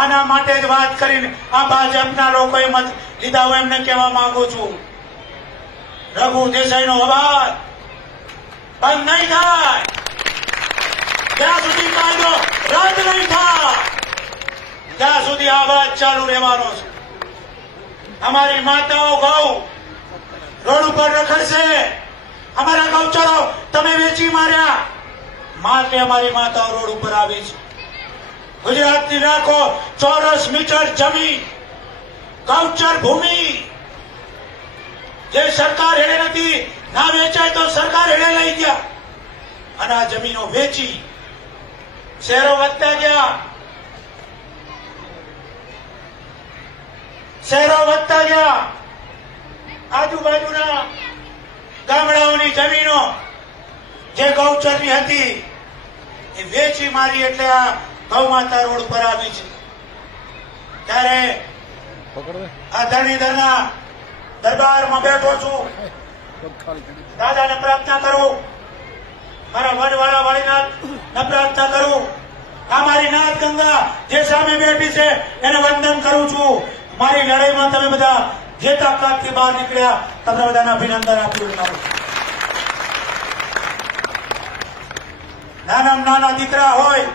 આના માટે જ વાત કરીને આ ભાજપના લોકોએ મત લીધા હોય એમને કહેવા માંગુ છું, રઘુ દેસાઈનો અવાજ બંધ નહીં થાય ત્યાં સુધી, કાયદો રદ નહીં થાય ત્યાં સુધી આ અવાજ ચાલુ રહેવાનો છે. અમારી માતાઓ ગૌ રોડ ઉપર રખડશે, અમારા ગૌચરો તમે વેચી માર્યા માટે અમારી માતાઓ રોડ ઉપર આવી છે. ગુજરાતની લાખો ચોરસ મીટર જમીન ગૌચર ભૂમિ જે સરકાર હેડે નથી, ના વેચાય તો સરકાર હેડે લઈ ગયા અને આ જમીનો વેચી શહેરો વધતા ગયા, શહેરો વધતા ગયા. આજુબાજુના ગામડાઓની જમીનો જે ગૌચરની હતી એ વેચી મારી એટલે આ ગૌ માતા રોડ પર આવી છે. ત્યારે આ ધરણીધરના દરબારમાં બેઠો છું, દાદાને પ્રાર્થના કરું, મારા વડવાળા વાળીનાથ ને પ્રાર્થના કરું, આ મારી નાથ ગંગા જે સામે બેઠી છે એને વંદન કરું છું. મારી લડાઈમાં તમે બધા જે તાકાતથી બહાર નીકળ્યા તમને બધાને અભિનંદન આપ્યું. નાના નાના દીકરા હોય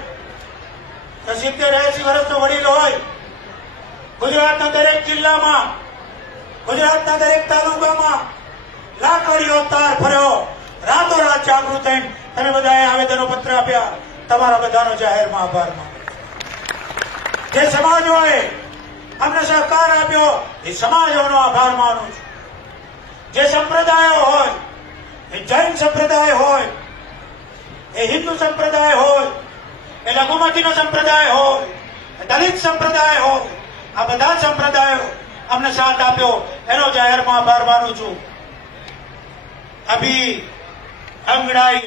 કે 70-80 વર્ષનો વડીલ હોય, ગુજરાતના દરેક જિલ્લામાં, ગુજરાતના દરેક તાલુકામાં લાકડીઓ તાર ફર્યો, રાતોરાત જાગૃત થઈને તમે બધાએ આવેદનો પત્ર આપ્યા. તમારા બધાનો જાહેરમાં આભાર માનું. જે સમાજોએ અમને સહકાર આપ્યો એ સમાજોનો આભાર માનું છું. જે સંપ્રદાયો હોય, એ જૈન સંપ્રદાય હોય, એ હિન્દુ સંપ્રદાય હોય, એ લઘુમતીનો સંપ્રદાય હોય, એ દલિત સંપ્રદાય હોય, આ બધા સંપ્રદાયો અમને સાથ આપ્યો એનો જાહેરમાં આભાર માનું છું. અભી અંગડાઈ